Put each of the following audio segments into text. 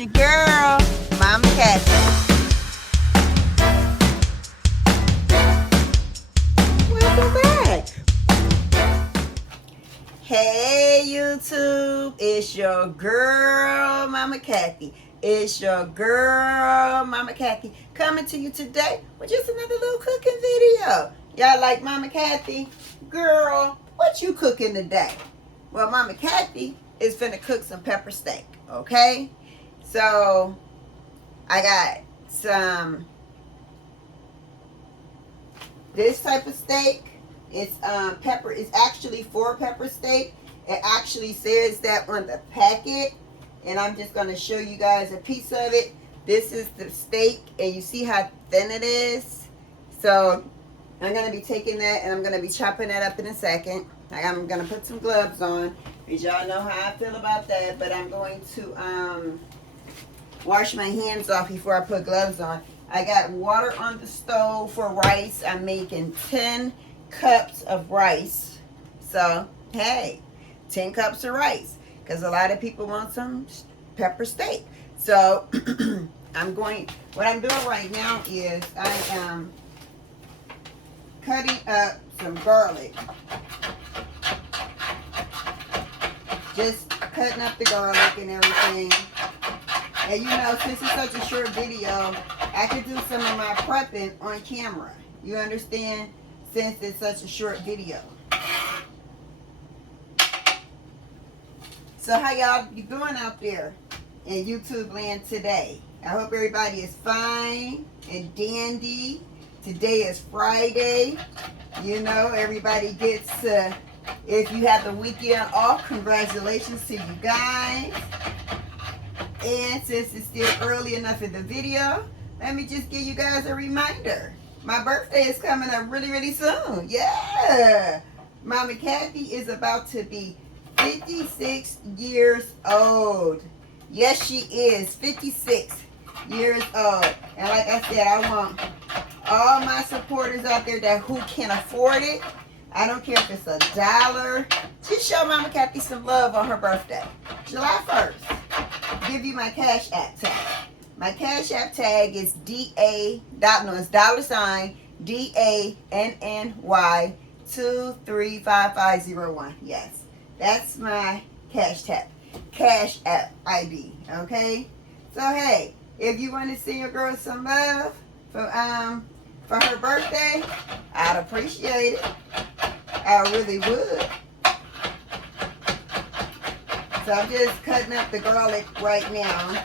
your girl, Mama Kathy. Welcome back. Hey YouTube, it's your girl, Mama Kathy. It's your girl, Mama Kathy, coming to you today with just another little cooking video. Y'all like Mama Kathy? Girl, what you cooking today? Well, Mama Kathy is finna cook some pepper steak, okay? So, I got some, this type of steak. It's pepper, it's actually 4 pepper steak. It actually says that on the packet. And I'm just gonna show you guys a piece of it. This is the steak, and you see how thin it is. So, I'm gonna be taking that and I'm gonna be chopping that up in a second. I'm gonna put some gloves on, because y'all know how I feel about that. But I'm going to wash my hands off before I put gloves on. I got water on the stove for rice. I'm making 10 cups of rice. So, hey, 10 cups of rice, because a lot of people want some pepper steak. So, what I'm doing right now is I am cutting up some garlic. Just cutting up the garlic and everything. And you know, since it's such a short video, I could do some of my prepping on camera. You understand? Since it's such a short video. So how y'all be doing out there in YouTube land today? I hope everybody is fine and dandy. Today is Friday. You know, everybody gets if you have the weekend off, congratulations to you guys. And since it's still early enough in the video, let me just give you guys a reminder. My birthday is coming up really, really soon. Yeah. Mama Kathy is about to be 56 years old. Yes, she is 56 years old. And like I said, I want all my supporters out there that who can afford it. I don't care if it's $1. Just show Mama Kathy some love on her birthday. July 1st. Give you my Cash App tag. My Cash App tag is $DANNY 235501. Yes, that's my Cash App ID. Okay. So hey, if you want to send your girl some love for her birthday, I'd appreciate it. I really would. So I'm just cutting up the garlic right now.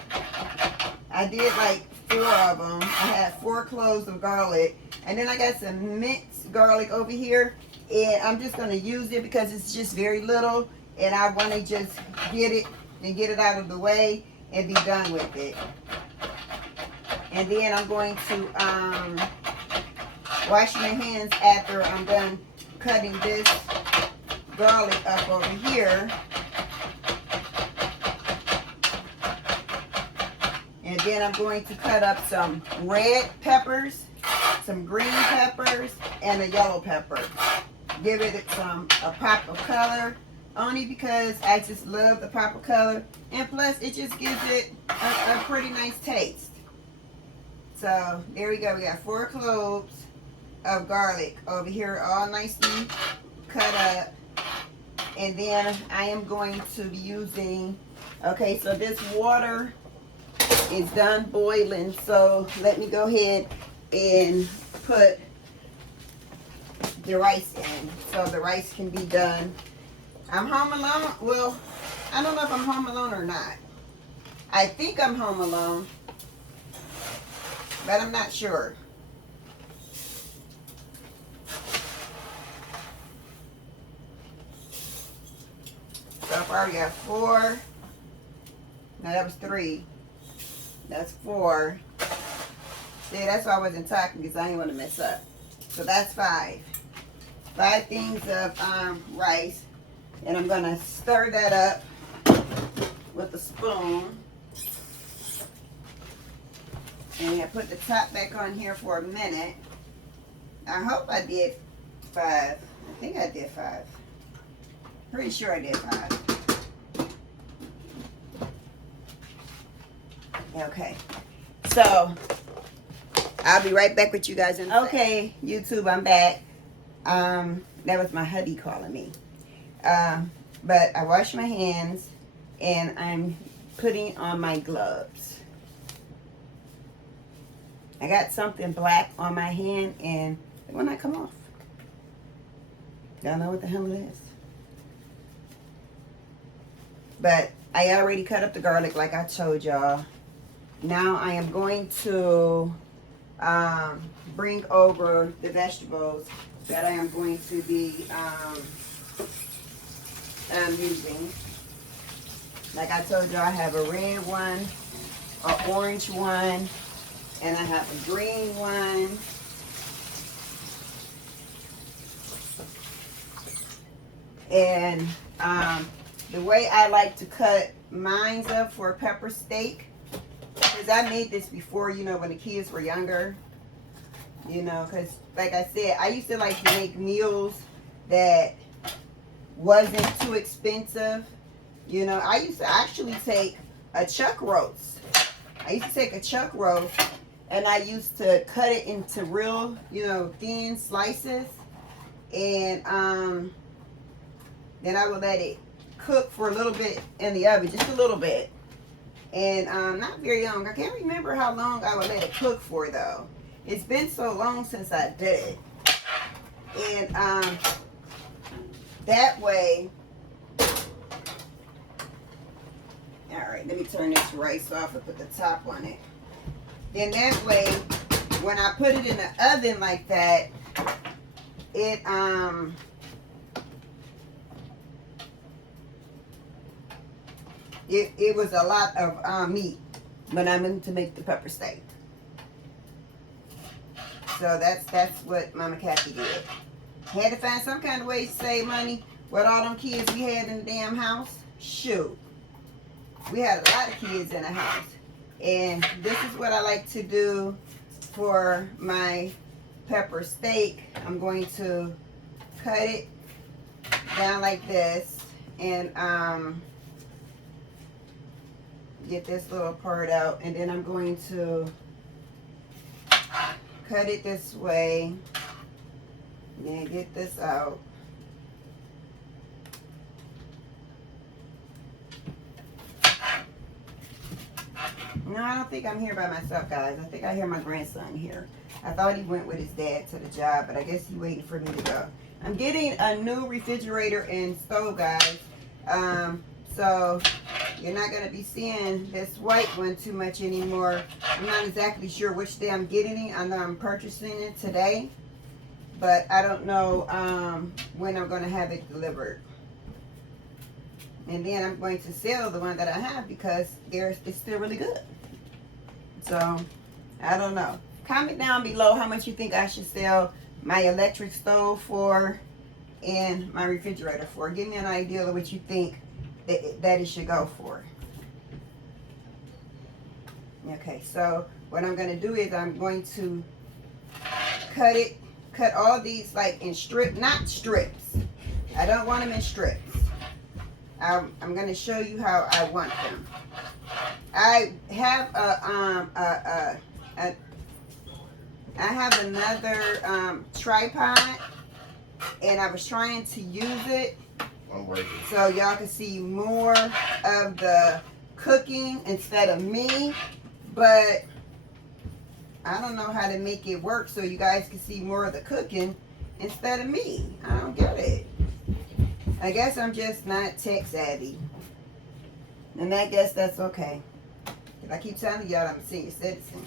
I did like 4 of them. I had 4 cloves of garlic. And then I got some minced garlic over here. And I'm just going to use it because it's just very little. And I want to just get it and get it out of the way and be done with it. And then I'm going to wash my hands after I'm done cutting this garlic up over here. And then I'm going to cut up some red peppers, some green peppers, and a yellow pepper. Give it a pop of color, only because I just love the pop of color. And plus, it just gives it a pretty nice taste. So, there we go. We got 4 cloves of garlic over here, all nicely cut up. And then I am going to be using, okay, so this water is done boiling, so let me go ahead and put the rice in so the rice can be done. I'm home alone. Well, I don't know if I'm home alone or not. I think I'm home alone, but I'm not sure. So far we got 4. No, that was 3. That's 4. See, that's why I wasn't talking, because I didn't want to mess up. So that's 5. 5 things of rice. And I'm going to stir that up with a spoon. And I put the top back on here for a minute. I hope I did 5. I think I did 5. Pretty sure I did 5. Okay. So, I'll be right back with you guys in a second. Okay, YouTube, I'm back. That was my hubby calling me. But I washed my hands and I'm putting on my gloves. I got something black on my hand and it will not come off. Y'all know what the hell it is. But I already cut up the garlic like I told y'all. Now I am going to bring over the vegetables that I am going to be using. Like I told you, I have a red one, an orange one, and I have a green one. And the way I like to cut mine up for a pepper steak, because I made this before, you know, when the kids were younger. You know, because like I said, I used to like to make meals that wasn't too expensive. You know, I used to actually take a chuck roast. I used to take a chuck roast and I used to cut it into real, you know, thin slices. And then I would let it cook for a little bit in the oven, just a little bit. And not very long. I can't remember how long I would let it cook for though. It's been so long since I did it. And that way, all right, let me turn this rice off and put the top on it. Then that way, when I put it in the oven like that, it was a lot of meat when I went to make the pepper steak. So that's what Mama Kathy did. Had to find some kind of way to save money with all them kids we had in the damn house. Shoot. We had a lot of kids in the house. And this is what I like to do for my pepper steak. I'm going to cut it down like this and get this little part out, and then I'm going to cut it this way, and then get this out. No, I don't think I'm here by myself, guys. I think I hear my grandson here. I thought he went with his dad to the job, but I guess he's waiting for me to go. I'm getting a new refrigerator and stove, guys. So you're not going to be seeing this white one too much anymore. I'm not exactly sure which day I'm getting it. I know I'm purchasing it today, but I don't know when I'm going to have it delivered. And then I'm going to sell the one that I have because it's still really good. So, I don't know. Comment down below how much you think I should sell my electric stove for and my refrigerator for. Give me an idea of what you think that it should go for. Okay, so what I'm going to do is I'm going to cut all these like in not strips. I don't want them in strips. I'm going to show you how I want them. I have I have another tripod, and I was trying to use it so y'all can see more of the cooking instead of me, but I don't know how to make it work so you guys can see more of the cooking instead of me. I don't get it. I guess I'm just not tech savvy. And I guess that's okay. If I keep telling y'all I'm a senior citizen.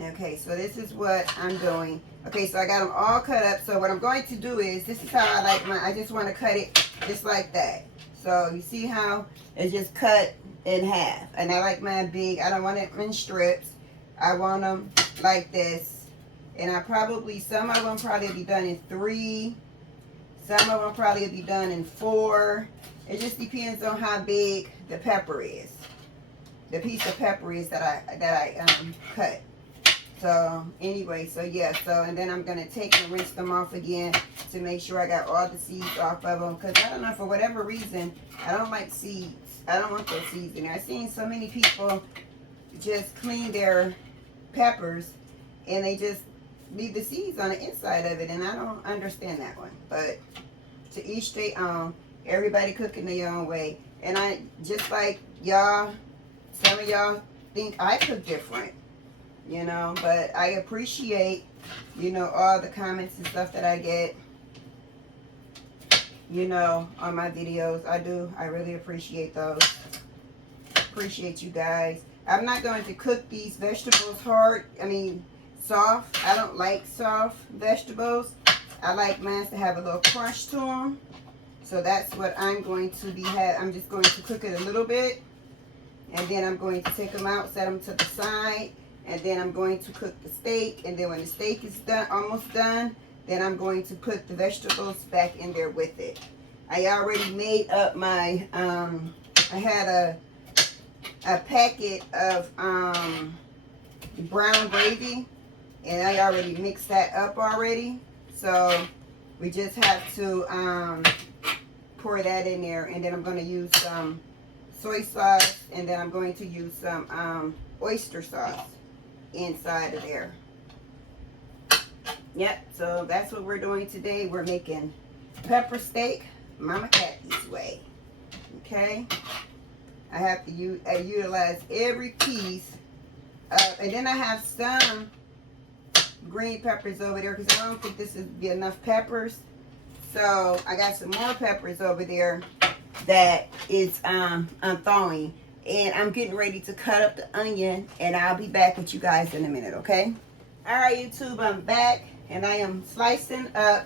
Okay, so this is what I'm doing. Okay, so I got them all cut up. So what I'm going to do is, this is how I like mine. I just want to cut it just like that. So you see how it's just cut in half. And I like mine big. I don't want it in strips. I want them like this. And some of them probably will be done in 3. Some of them probably will be done in 4. It just depends on how big the pepper is. The piece of pepper is that I cut. So anyway, so yeah, and then I'm gonna take and rinse them off again to make sure I got all the seeds off of them, because I don't know, for whatever reason I don't like seeds. I don't want those seeds in there. I've seen so many people just clean their peppers and they just leave the seeds on the inside of it, and I don't understand that one. But to each their own. Everybody cooking their own way. And I, just like y'all, some of y'all think I cook different, you know, but I appreciate, you know, all the comments and stuff that I get, you know, on my videos. I do. I really appreciate those. Appreciate you guys. I'm not going to cook these vegetables hard. I mean, soft. I don't like soft vegetables. I like mine to have a little crunch to them. So that's what I'm going to be I'm just going to cook it a little bit. And then I'm going to take them out, set them to the side. And then I'm going to cook the steak. And then when the steak is done, almost done, then I'm going to put the vegetables back in there with it. I already made up my, I had a packet of brown gravy. And I already mixed that up already. So we just have to pour that in there, and then I'm going to use some soy sauce, and then I'm going to use some oyster sauce inside of there. Yep, so that's what we're doing today. We're making pepper steak Mama Kathy's way. Okay, I have to utilize every piece and then I have some green peppers over there because I don't think this would be enough peppers. So I got some more peppers over there that is I'm thawing, and I'm getting ready to cut up the onion, and I'll be back with you guys in a minute, okay? All right, YouTube, I'm back, and I am slicing up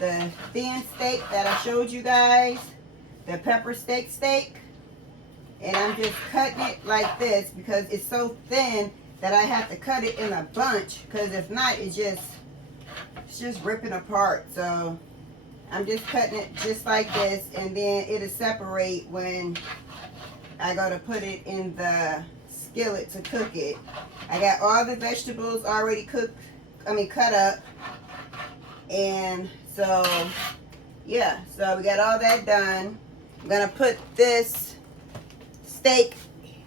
the thin steak that I showed you guys, the pepper steak, and I'm just cutting it like this because it's so thin that I have to cut it in a bunch, because if not, it's just ripping apart. So I'm just cutting it just like this, and then it'll separate when I go to put it in the skillet to cook it. I got all the vegetables already cut up. And so, yeah, so we got all that done. I'm gonna put this steak,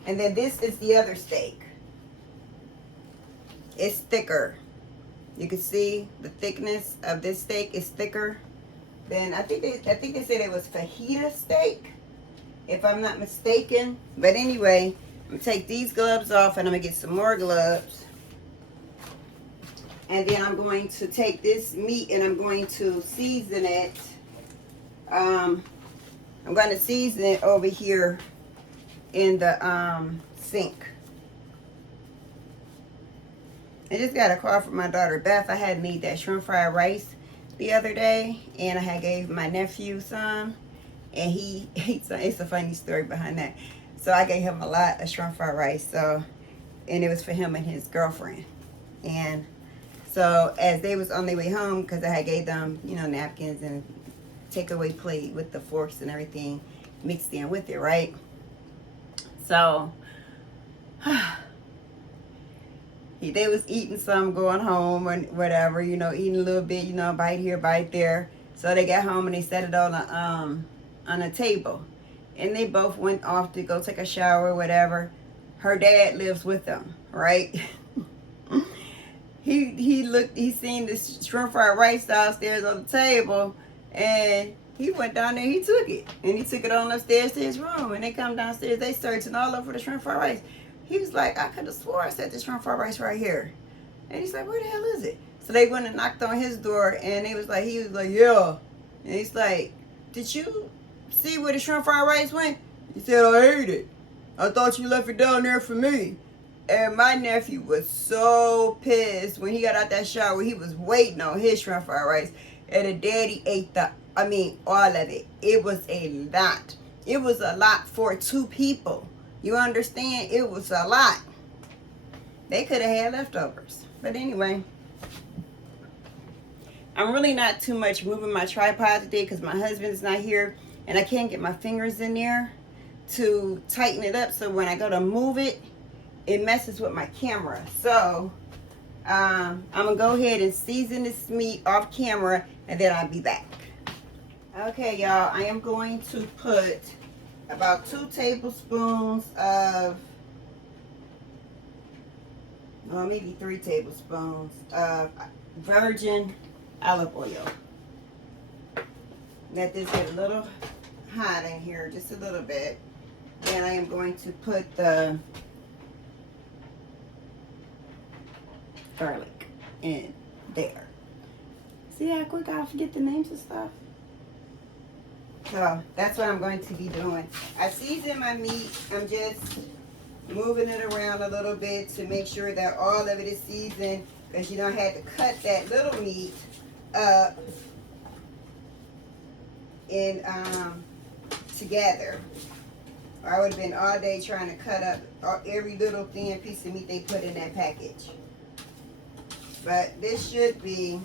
and then this is the other steak. It's thicker. You can see the thickness of this steak is thicker. Then I think they said it was fajita steak, if I'm not mistaken. But anyway, I'm gonna take these gloves off, and I'm gonna get some more gloves. And then I'm going to take this meat and I'm going to season it. I'm going to season it over here in the sink. I just got a call from my daughter Beth. I had made that shrimp fried rice the other day, and I had gave my nephew some, and he ate some. It's a funny story behind that. So I gave him a lot of shrimp fried rice. So, and it was for him and his girlfriend. And so as they was on their way home, because I had gave them, you know, napkins and takeaway plate with the forks and everything mixed in with it, right? So they was eating some going home or whatever, you know, eating a little bit, you know, bite here, bite there. So they got home and they set it on a table, and they both went off to go take a shower or whatever. Her dad lives with them, right? He seen this shrimp fried rice downstairs on the table, and he went down there, he took it on upstairs to his room, and they come downstairs, they searching all over the shrimp fried rice. He was like, I could have swore I said this shrimp fried rice right here. And he's like, where the hell is it? So they went and knocked on his door, and he was like, yeah. And he's like, did you see where the shrimp fried rice went? He said, I ate it. I thought you left it down there for me. And my nephew was so pissed when he got out that shower. He was waiting on his shrimp fried rice. And the daddy ate all of it. It was a lot. It was a lot for two people. You understand? It was a lot. They could have had leftovers. But anyway, I'm really not too much moving my tripod today because my husband is not here. And I can't get my fingers in there to tighten it up. So when I go to move it, it messes with my camera. So I'm going to go ahead and season this meat off camera, and then I'll be back. Okay, y'all. I am going to put about 2 tablespoons of, well, maybe 3 tablespoons of virgin olive oil. Let this get a little hot in here, just a little bit. Then I am going to put the garlic in there. See how quick I forget the names of stuff? So that's what I'm going to be doing. I season my meat. I'm just moving it around a little bit to make sure that all of it is seasoned, because you know I had to cut that little meat up in together. I would have been all day trying to cut up every little thin piece of meat they put in that package. But this should be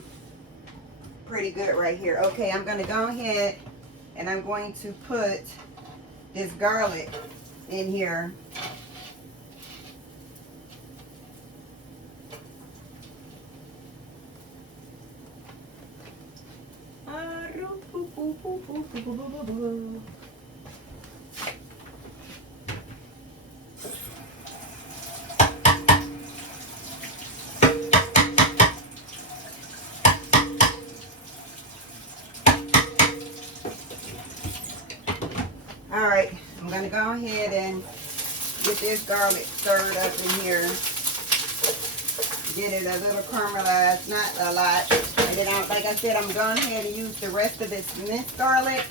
pretty good right here. Okay, I'm going to go ahead and I'm going to put this garlic in here. All right, I'm going to go ahead and get this garlic stirred up in here. Get it a little caramelized, not a lot. And then, like I said, I'm going ahead and use the rest of this minced garlic.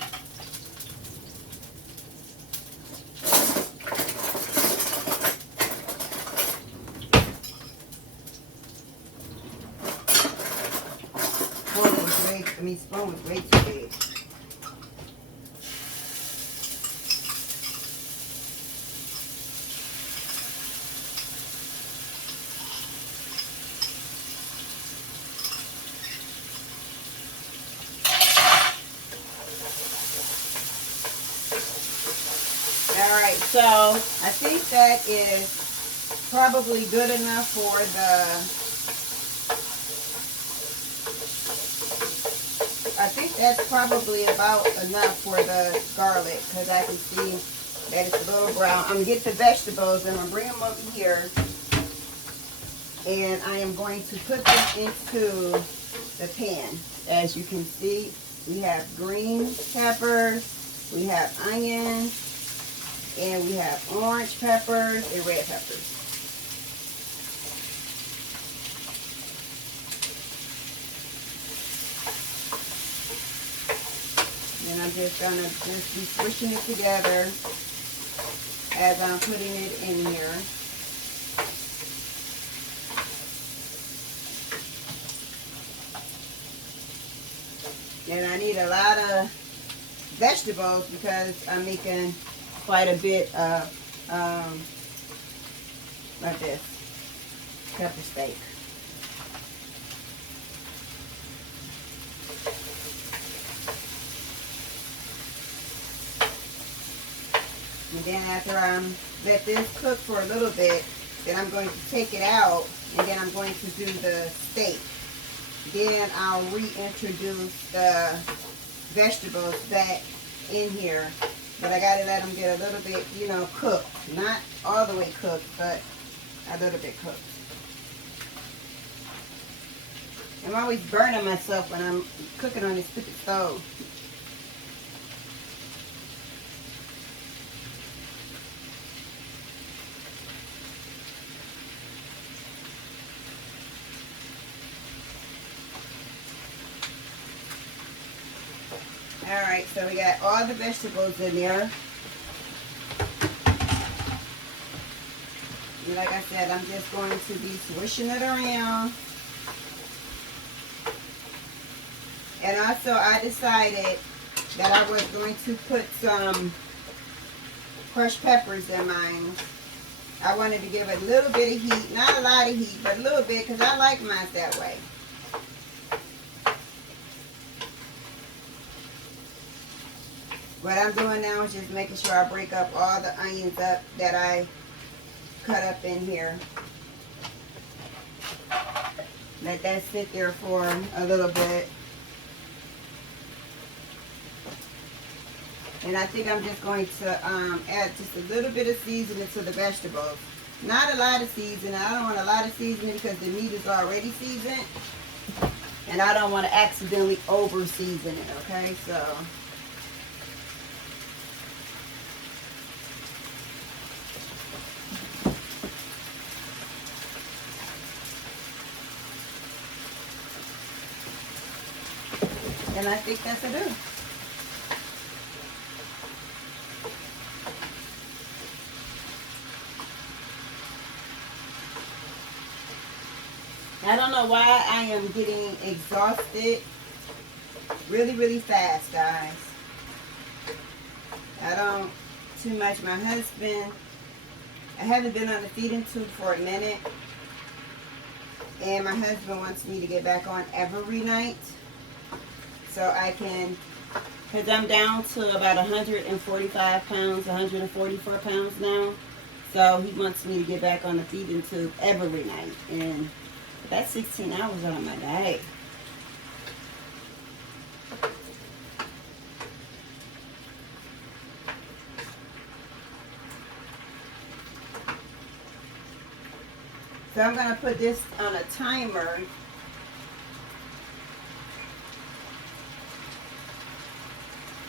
Spoon was way too big. Alright, so I think that is probably good enough for I think that's probably about enough for the garlic, because I can see that it's a little brown. I'm going to get the vegetables and I'm going to bring them over here. And I am going to put them into the pan. As you can see, we have green peppers, we have onions, and we have orange peppers and red peppers. And I'm just going to just be swishing it together as I'm putting it in here. And I need a lot of vegetables because I'm making quite a bit of, like this, pepper steak. And then after I let this cook for a little bit, then I'm going to take it out and then I'm going to do the steak. Then I'll reintroduce the vegetables back in here. But I got to let them get a little bit, you know, cooked. Not all the way cooked, but a little bit cooked. I'm always burning myself when I'm cooking on this stupid stove. Alright, so we got all the vegetables in there. And like I said, I'm just going to be swishing it around. And also I decided that I was going to put some crushed peppers in mine. I wanted to give it a little bit of heat. Not a lot of heat, but a little bit because I like mine that way. What I'm doing now is just making sure I break up all the onions up that I cut up in here. Let that sit there for a little bit. And I think I'm just going to add just a little bit of seasoning to the vegetables. Not a lot of seasoning. I don't want a lot of seasoning because the meat is already seasoned. And I don't want to accidentally over season it, okay? So and I think that's a do. I don't know why I am getting exhausted really, really fast, guys. I don't too much. My husband, I haven't been on the feeding tube for a minute. And my husband wants me to get back on every night. So I can, because I'm down to about 145 pounds, 144 pounds now. So he wants me to get back on the feeding tube every night. And that's 16 hours out of my day. So I'm going to put this on a timer.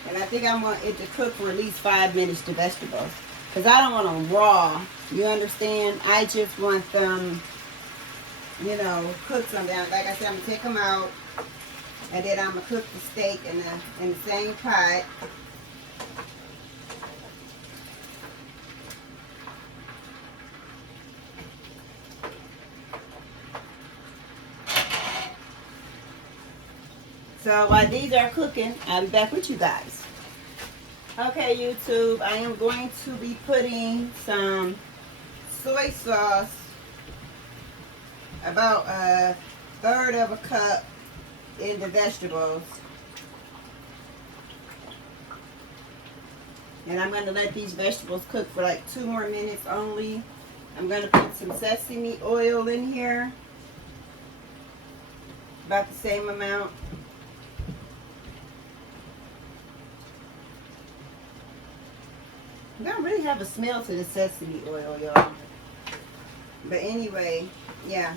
And I think I want it to cook for at least 5 minutes, the vegetables. Because I don't want them raw. You understand? I just want them, you know, cook some down. Like I said, I'm going to take them out. And then I'm going to cook the steak in the same pot. So while these are cooking, I'll be back with you guys. Okay, YouTube, I am going to be putting some soy sauce, about 1/3 of a cup, in the vegetables. And I'm going to let these vegetables cook for like 2 more minutes only. I'm going to put some sesame oil in here, about the same amount. I don't really have a smell to the sesame oil, y'all. But anyway, yeah.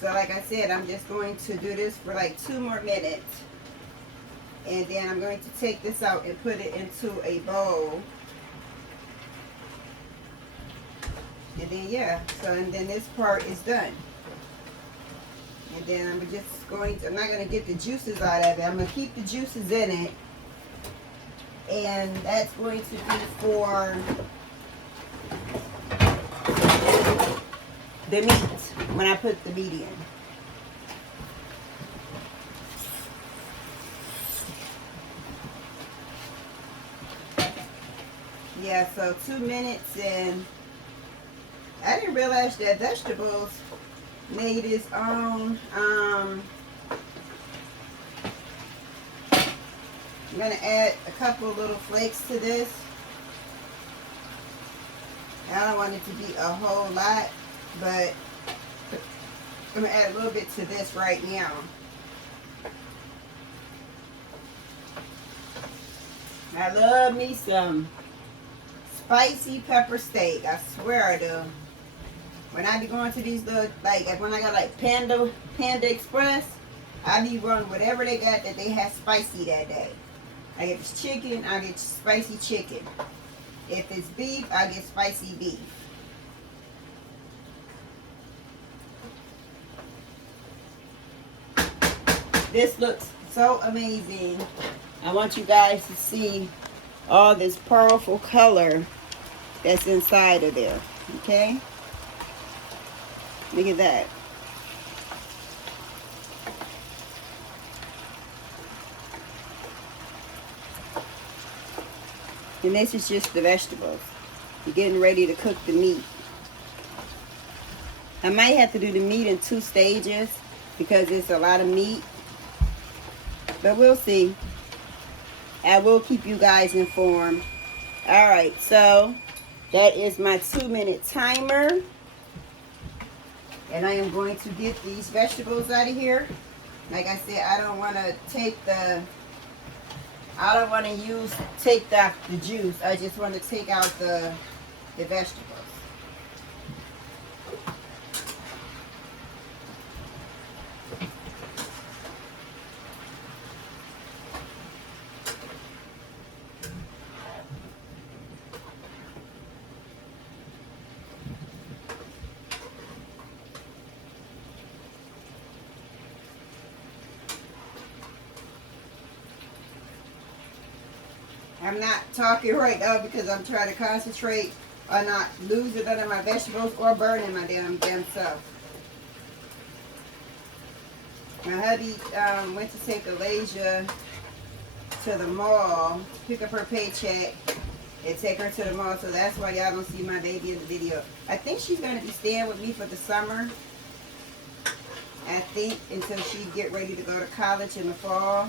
So like I said, I'm just going to do this for like 2 more minutes. And then I'm going to take this out and put it into a bowl. And then, yeah. So, and then this part is done. And then I'm just going to, I'm not going to get the juices out of it. I'm going to keep the juices in it. And that's going to be for the meat, when I put the meat in. Yeah, so 2 minutes, and I didn't realize that vegetables made its own, I'm going to add a couple little flakes to this. I don't want it to be a whole lot, but I'm going to add a little bit to this right now. I love me some spicy pepper steak. I swear I do. When I be going to these little, like when I got like Panda Express, I be running whatever they got that they have spicy that day. Like if it's chicken, I get spicy chicken. If it's beef, I get spicy beef. This looks so amazing. I want you guys to see all this powerful color that's inside of there. Okay? Look at that. And this is just the vegetables. You're getting ready to cook the meat. I might have to do the meat in 2 stages because it's a lot of meat. But we'll see. I will keep you guys informed. Alright, so that is my 2-minute timer. And I am going to get these vegetables out of here. Like I said, I don't want to take the I don't want to take the juice. I just want to take out the vegetables. I'm not talking right now because I'm trying to concentrate on not losing none of my vegetables or burning my damn self. My hubby went to take Alasia to the mall, pick up her paycheck, and take her to the mall. So that's why y'all don't see my baby in the video. I think she's going to be staying with me for the summer. I think until she get ready to go to college in the fall.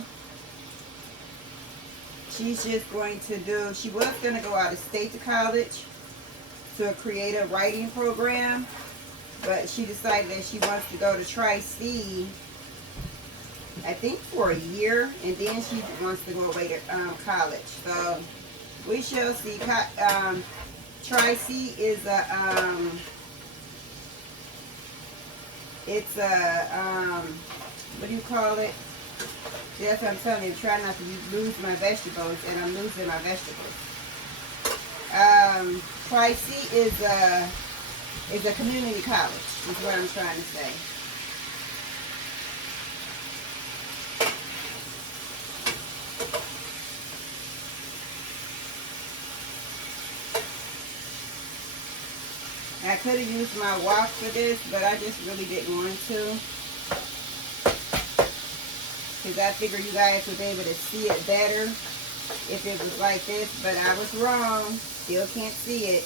She's just going to do, she was going to go out of state to college to a creative writing program, but she decided that she wants to go to Tri-C, I think for a year, and then she wants to go away to college. So we shall see. Tri-C is it's a, what do you call it? That's what I'm telling you. Try not to lose my vegetables, and I'm losing my vegetables. Tri-C is a community college, is what I'm trying to say. I could have used my wok for this, but I just really didn't want to. Because I figured you guys would be able to see it better if it was like this. But I was wrong. Still can't see it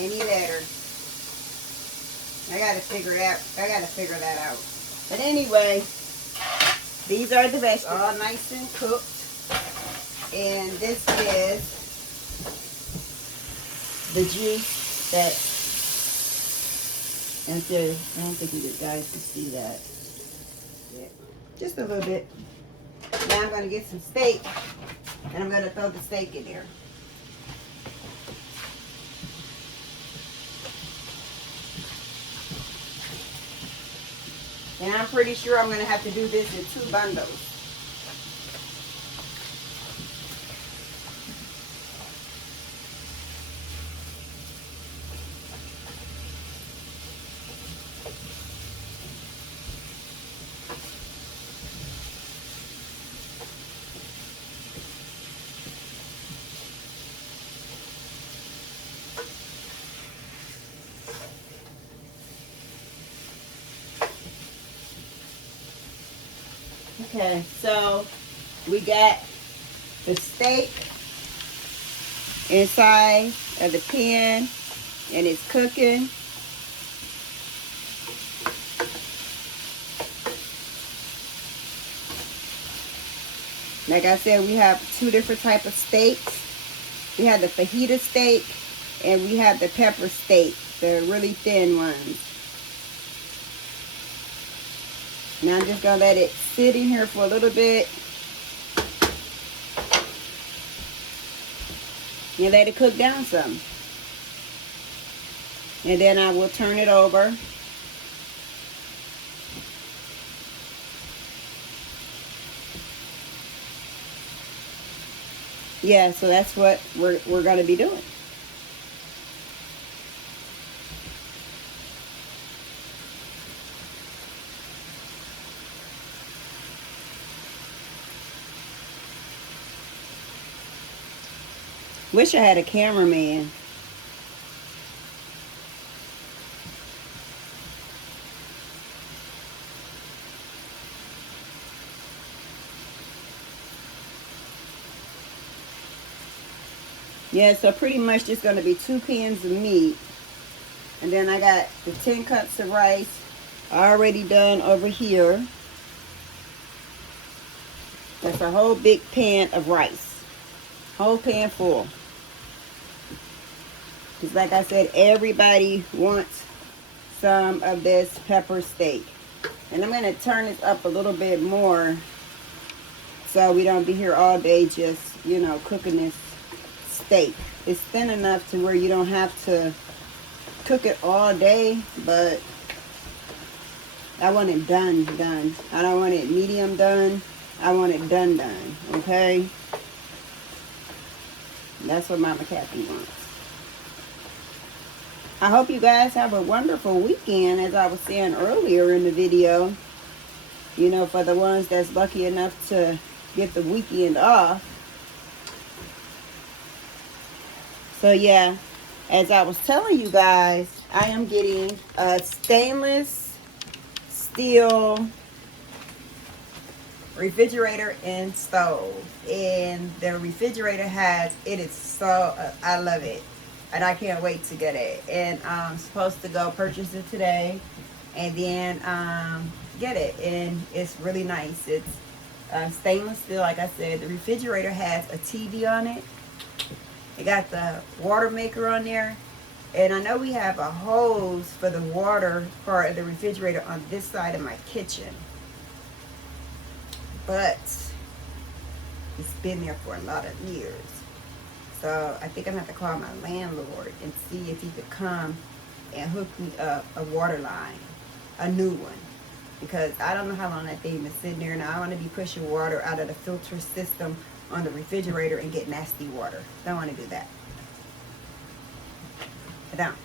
any better. I gotta figure that out. But anyway, these are the vegetables, all nice and cooked. And this is the juice that. And so, I don't think you guys can see that. Yeah, just a little bit. Now I'm going to get some steak, and I'm going to throw the steak in there. And I'm pretty sure I'm going to have to do this in 2 bundles. Okay, so we got the steak inside of the pan, and it's cooking. Like I said, we have 2 different types of steaks. We have the fajita steak, and we have the pepper steak, the really thin ones. Now I'm just going to let it sit in here for a little bit. And let it cook down some. And then I will turn it over. Yeah, so that's what we're going to be doing. Wish I had a cameraman. Yeah, so pretty much just going to be 2 pans of meat. And then I got the 10 cups of rice already done over here. That's a whole big pan of rice. Whole pan full. Because like I said, everybody wants some of this pepper steak. And I'm going to turn this up a little bit more so we don't be here all day just, you know, cooking this steak. It's thin enough to where you don't have to cook it all day, but I want it done. I don't want it medium done. I want it done, okay? That's what Mama Kathy wants. I hope you guys have a wonderful weekend, as I was saying earlier in the video. You know, for the ones that's lucky enough to get the weekend off. So yeah, as I was telling you guys, I am getting a stainless steel refrigerator and stove. And the refrigerator it is so, I love it. And I can't wait to get it. And I'm supposed to go purchase it today. And then get it. And it's really nice. It's stainless steel, like I said. The refrigerator has a TV on it. It got the water maker on there. And I know we have a hose for the water part of the refrigerator on this side of my kitchen. But it's been there for a lot of years. So I think I'm going to have to call my landlord and see if he could come and hook me up a water line, a new one. Because I don't know how long that thing been sitting there. Now I want to be pushing water out of the filter system on the refrigerator and get nasty water. Don't want to do that. I don't.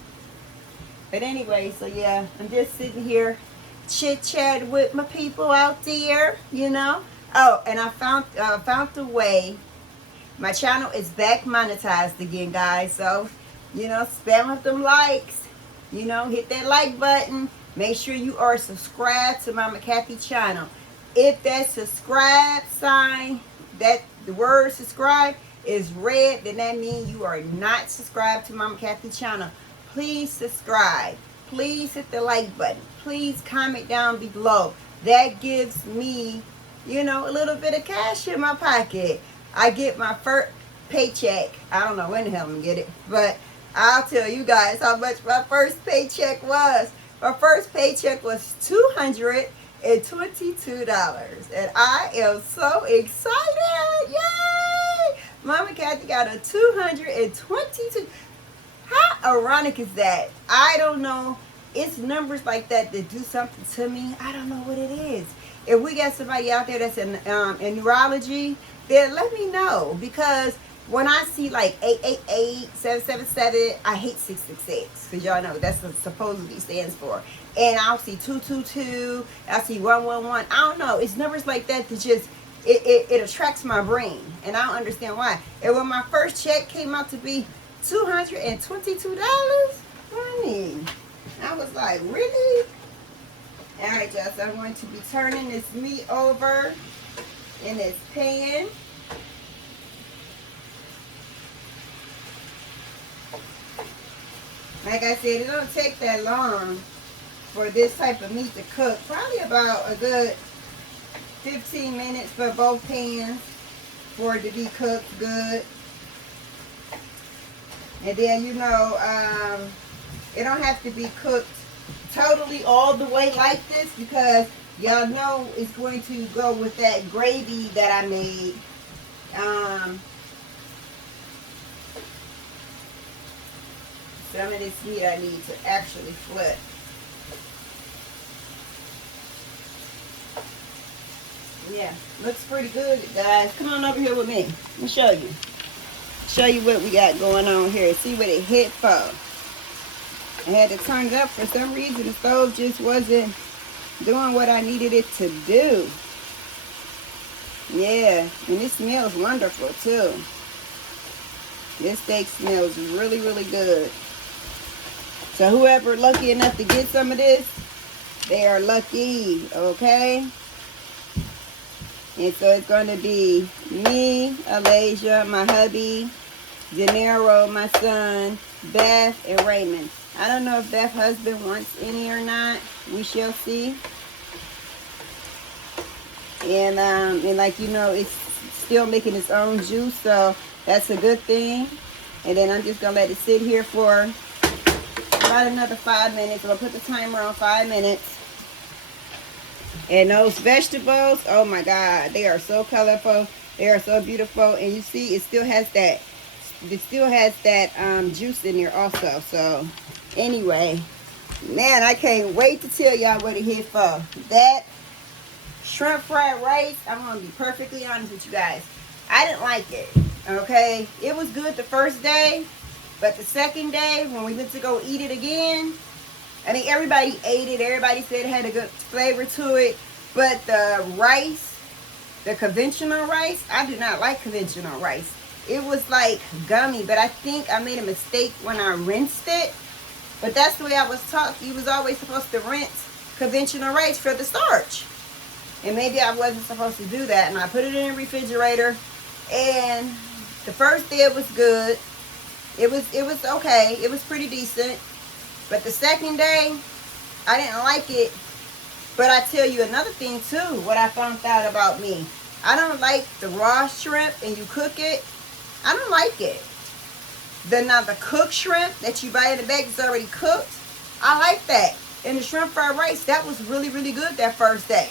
But anyway, so yeah, I'm just sitting here chit-chat with my people out there, you know. Oh, and I found a way. My channel is back monetized again, guys. So, you know, spam up them likes. You know, hit that like button. Make sure you are subscribed to Mama Kathy channel. If that subscribe sign, that the word subscribe is red, then that means you are not subscribed to Mama Kathy channel. Please subscribe. Please hit the like button. Please comment down below. That gives me, you know, a little bit of cash in my pocket. I get my first paycheck. I don't know when the hell I'm going to get it, but I'll tell you guys how much my first paycheck was. My first paycheck was $222, and I am so excited. Yay! Mama Kathy got a $222. How ironic is that? I don't know. It's numbers like that that do something to me. I don't know what it is. If we got somebody out there that's in neurology, then let me know. Because when I see like 888, 777, I hate 666. Because y'all know that's what supposedly stands for. And I'll see 222. I'll see 111. I don't know. It's numbers like that that just, it attracts my brain. And I don't understand why. And when my first check came out to be $222, I was like, really? Alright, y'all, so I'm going to be turning this meat over in this pan. Like I said, it don't take that long for this type of meat to cook. Probably about a good 15 minutes for both pans for it to be cooked good. And then, you know, it don't have to be cooked totally all the way like this, because y'all know it's going to go with that gravy that I made. Some of this meat I need to actually flip. Yeah, looks pretty good, guys. Come on over here with me. Let me show you. Show you what we got going on here. See what it hit for. I had to turn it up. For some reason, the stove just wasn't doing what I needed it to do. Yeah, and it smells wonderful too. This steak smells really, really good. So whoever lucky enough to get some of this, they are lucky, okay? And so it's going to be me, Alasia, my hubby, Gennaro, my son, Beth, and Raymond. I don't know if Beth's husband wants any or not. We shall see. And like you know, it's still making its own juice, so that's a good thing. And then I'm just going to let it sit here for about another 5 minutes. I'll put the timer on 5 minutes. And those vegetables, oh my God, they are so colorful. They are so beautiful. And you see, it still has that juice in there also. So anyway, man, I can't wait to tell y'all what it hit for. That shrimp fried rice, I'm going to be perfectly honest with you guys. I didn't like it, okay? It was good the first day, but the second day, when we went to go eat it again, I mean, everybody ate it. Everybody said it had a good flavor to it. But the rice, the conventional rice, I do not like conventional rice. It was like gummy, but I think I made a mistake when I rinsed it. But that's the way I was taught. You was always supposed to rinse conventional rice for the starch. And maybe I wasn't supposed to do that. And I put it in the refrigerator. And the first day it was good. It was okay. It was pretty decent. But the second day, I didn't like it. But I tell you another thing too, what I found out about me. I don't like the raw shrimp and you cook it. I don't like it. The cooked shrimp that you buy in the bag is already cooked. I like that. And the shrimp fried rice, that was really, really good that first day.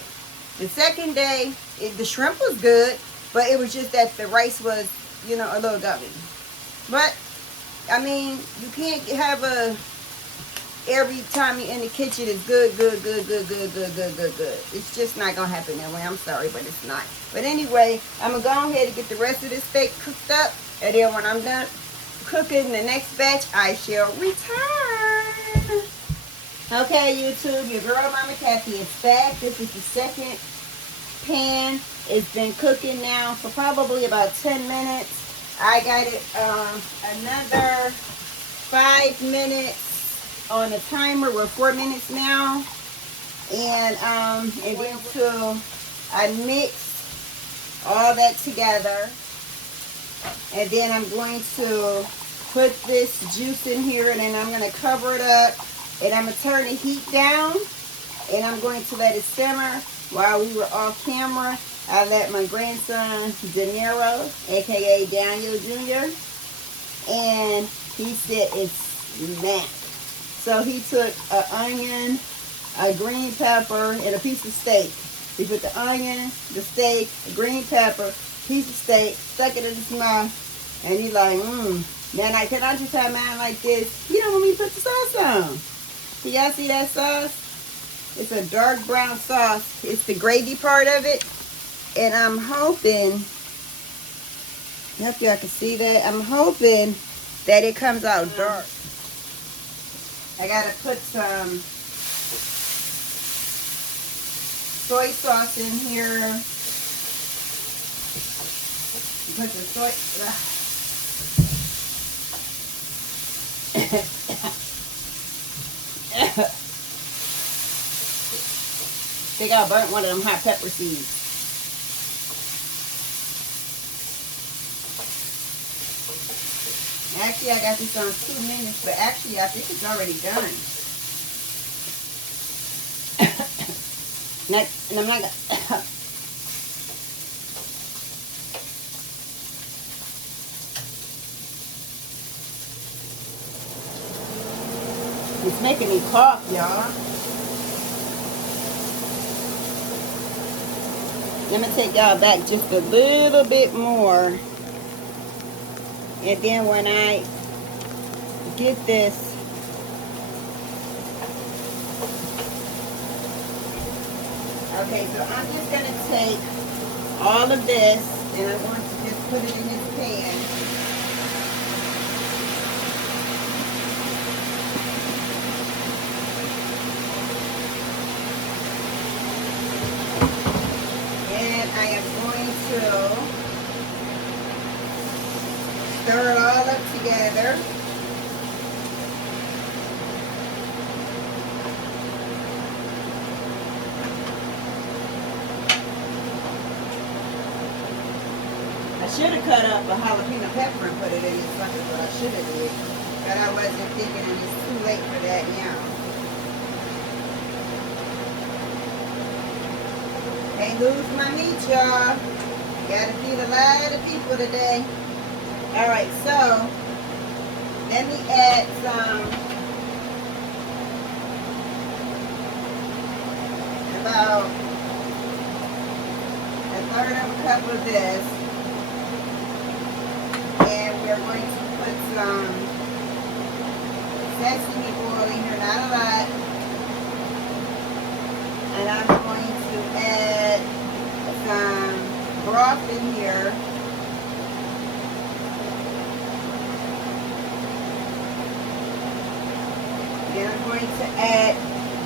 The second day, the shrimp was good, but it was just that the rice was, you know, a little gummy. But, I mean, you can't have every time you're in the kitchen is good. It's just not going to happen that way. I'm sorry, but it's not. But anyway, I'm going to go ahead and get the rest of this steak cooked up. And then when I'm done cooking the next batch, I shall return. Okay, YouTube, your girl Mama Kathy is back. This is the second pan. It's been cooking now for probably about 10 minutes. I got it another 5 minutes on the timer. We're 4 minutes now. And then till I mix all that together. And then I'm going to put this juice in here and then I'm going to cover it up. And I'm going to turn the heat down. And I'm going to let it simmer. While we were off camera, I let my grandson, De Niro, a.k.a. Daniel Jr., and he said it's mac. So he took an onion, a green pepper, and a piece of steak. He put the onion, the steak, the green pepper, piece of steak, stuck it in his mouth, and he's like, Now, can I just have mine like this? You don't want me to put the sauce on. Can y'all see that sauce? It's a dark brown sauce. It's the gravy part of it. And I'm hoping, I hope y'all can see that. I'm hoping that it comes out dark. I gotta put some soy sauce in here. Put the soy. I think I burnt one of them hot pepper seeds. Actually, I got this on 2 minutes, but actually, I think it's already done. And I'm not gonna. It's making me cough, y'all. Let me take y'all back just a little bit more. And then when I get this, okay, so I'm just going to take all of this and I'm going to just put it in this pan. I am going to stir it all up together. I should have cut up a jalapeno pepper and put it in this bucket, but I should have did. But I wasn't thinking it was too late for that now. Can't lose my meat, y'all. Gotta feed a lot of people today. Alright, so let me add about third of a cup of this. And we're going to put some sesame oil in here, not a lot. And I'm going to add some broth in here. Then I'm going to add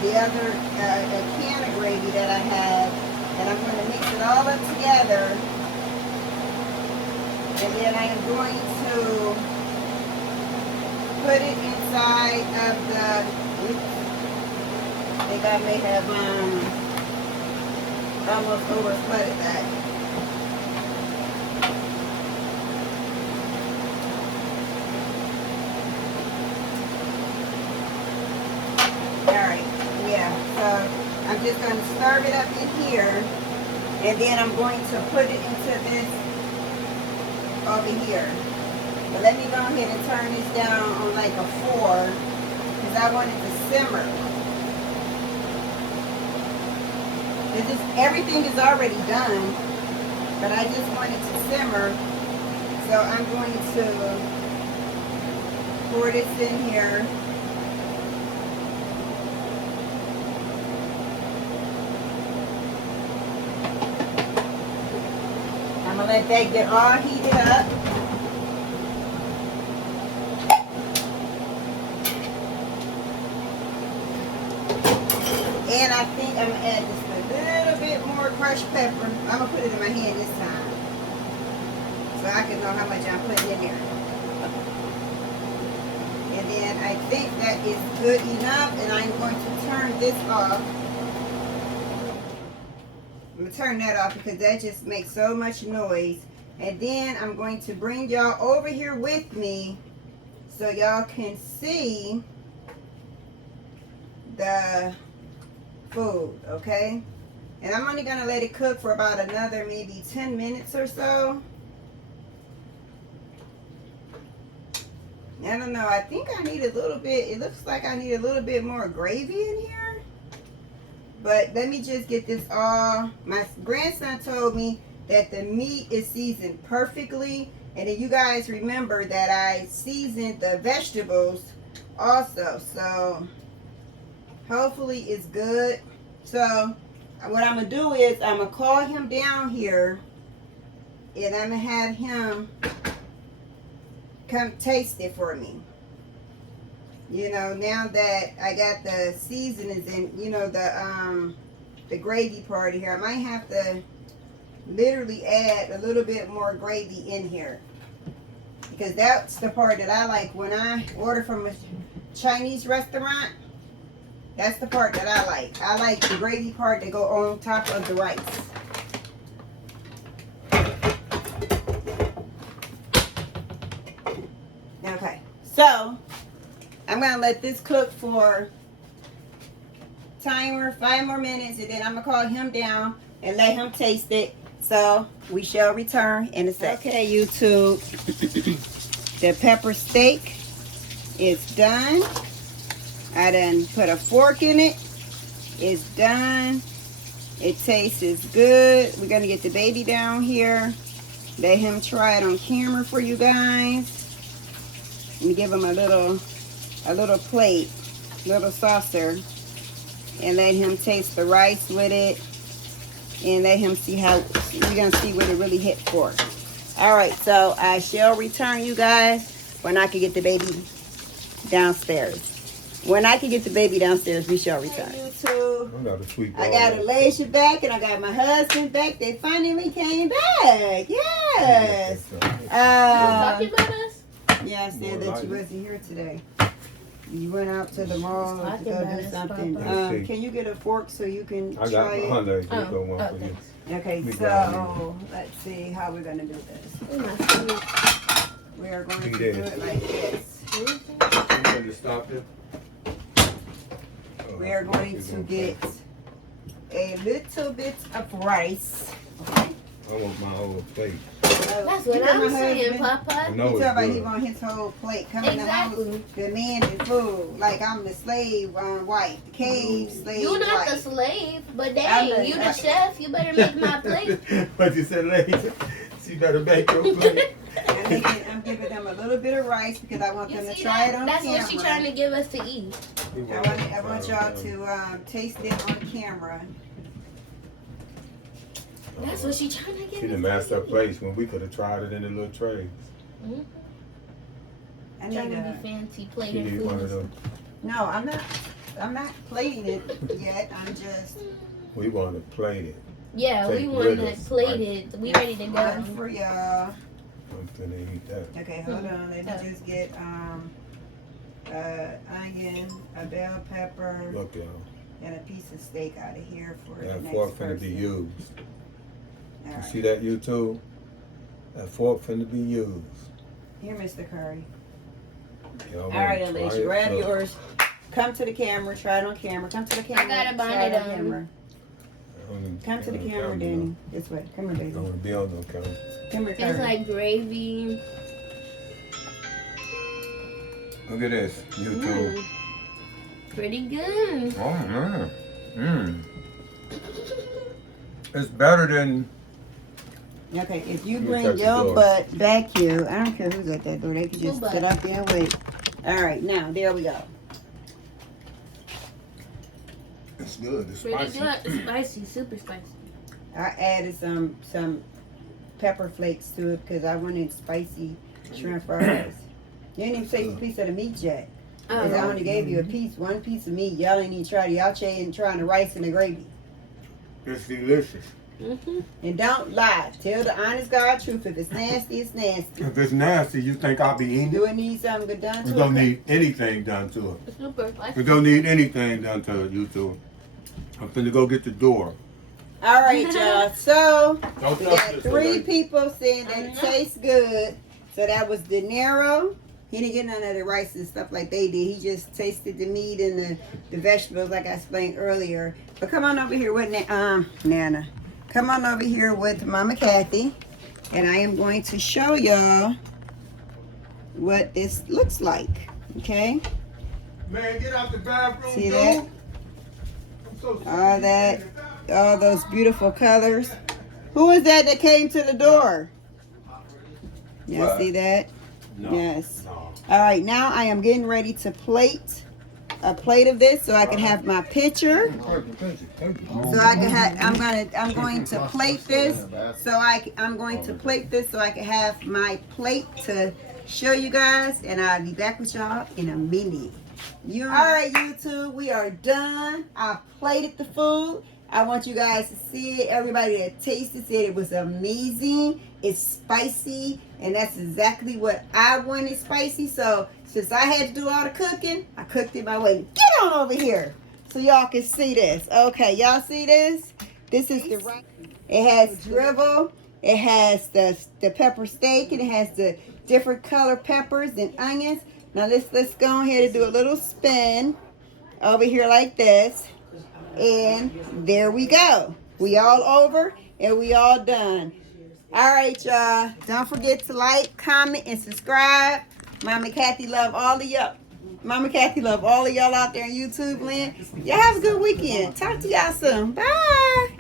the other a can of gravy that I have, and I'm going to mix it all up together. And then I am going to put it inside of the, oops, I think I may have almost over flooded that. Alright, yeah, so I'm just going to stir it up in here, and then I'm going to put it into this over here. But let me go ahead and turn this down on like a 4, because I want it to simmer. Everything is already done, but I just want it to simmer. So I'm going to pour this in here. I'm going to let that get all heated up. And I think I'm going to add just a little bit more crushed pepper. I'm going to put it in my hand this time, so I can know how much I'm putting in there. And then I think that is good enough, and I'm going to turn this off. I'm going to turn that off because that just makes so much noise. And then I'm going to bring y'all over here with me so y'all can see the food, okay? And I'm only going to let it cook for about another maybe 10 minutes or so. I don't know, I think I need a little bit, it looks like I need a little bit more gravy in here. But let me just get this all, my grandson told me that the meat is seasoned perfectly. And then you guys remember that I seasoned the vegetables also. So hopefully it's good. So what I'm going to do is I'm going to call him down here. And I'm going to have him come taste it for me. You know, now that I got the seasonings and, you know, the gravy part here, I might have to literally add a little bit more gravy in here. Because that's the part that I like when I order from a Chinese restaurant. That's the part that I like. I like the gravy part to go on top of the rice. Okay, so I'm going to let this cook for timer 5 more minutes, and then I'm going to call him down and let him taste it. So we shall return in a second. Okay, YouTube, the pepper steak is done. I done put a fork in it. It's done. It tastes good. We're going to get the baby down here. Let him try it on camera for you guys. Let me give him a little plate, little saucer, and let him taste the rice with it, and let him see how, we're going to see what it really hit for. All right, so I shall return, you guys, when I can get the baby downstairs. When I can get the baby downstairs, we shall return. Hey, YouTube. I got Elijah back, and I got my husband back. They finally came back. Yes. You talking about us? Yeah, I said that you wasn't here today. You went out to the mall to go do something. Can you get a fork so you can try it? Okay, so let's see how we're going to do this. We are going to do it like this. We are going to get a little bit of rice. Okay. I want my whole plate. That's what I'm saying, Papa. I He know talking it's about he good. want his whole plate coming in the house. Exactly. Demanding food. Like I'm the slave wife. The cave slave You not wife. the slave, but I'm dang, the- you the chef. You better make my plate. What you said, lady? She better make your plate. I'm giving them a little bit of rice because I want You them to see try that? it on That's camera. what she trying to give us to eat. I want y'all to taste it on camera. That's what she trying to give She us. done messed up place when we could have tried it in the little trays. I need Trying to a, be fancy She plating need one of food. them. no, I'm not plating it yet. I'm just We want to plate it. Yeah, we Take want with to us, plate right? it. We ready to one go. for y'all. I'm finna eat that. Okay, hold on. Let me just get onion, a bell pepper, Look, y'all. and a piece of steak out of here for the That next fork person. finna be used. All You right. see that, YouTube? That fork finna be used. Here, Mr. Curry. Y'all All wanna right, try Alicia, it? grab Look. yours. Come to the camera. Try it on camera. Come to the camera. got it, bind try it on on. camera. I don't Come to the even camera, count, Danny. This way. Come here, I baby. don't wanna be on no camera. Come here, It's Curry. like gravy. Look at this, YouTube. Pretty good. Oh man. It's better than Okay, if you Let me bring shut the your door. butt back here, I don't care who's at that door. They can just Who sit butt? up there and wait. All right, now there we go. it's good. It's Pretty spicy. good. Spicy, super spicy. I added some pepper flakes to it because I wanted spicy shrimp fries. You didn't even say a piece of the meat yet. 'Cause I only gave you one piece of meat. Y'all ain't even tried it. Y'all trying the rice and the gravy. It's delicious. And don't lie. Tell the honest God truth. If it's nasty, it's nasty. If it's nasty, you think I'll be eating Do it? it need something good done to We it? don't need anything done to it. Super spicy. We don't need anything done to it, YouTube. I'm finna go get the door. All right, y'all. So Don't we touch got this, 3 lady. people saying that it tastes good. So that was De Niro. He didn't get none of the rice and stuff like they did. He just tasted the meat and the vegetables, like I explained earlier. But come on over here with Nana. Come on over here with Mama Kathy, and I am going to show y'all what this looks like. Okay, Man, get out the bathroom, see dude. that? I'm so sick All of that, you. all those beautiful colors. Who is that came to the door? Y'all What? see that? No. Yes. No. All right, now I am getting ready to plate a plate of this so I can have my picture. So I can have, I'm going to plate this I'm going to plate this so I can have my plate to show you guys, and I'll be back with y'all in a minute. All right, YouTube, we are done. I plated the food. I want you guys to see it. Everybody that tasted said it was amazing. It's spicy, and that's exactly what I wanted, spicy. So since I had to do all the cooking, I cooked it my way. Get on over here so y'all can see this. Okay, y'all see this? This is the right. It has dribble. It has the pepper steak, and it has the different color peppers and onions. Now let's go ahead and do a little spin over here like this. And there we go. We all over and we all done. All right, y'all. Don't forget to like, comment, and subscribe. Mama Kathy love all of y'all. Mama Kathy love all of y'all out there in YouTube land. Y'all have a good weekend. Talk to y'all soon. Bye.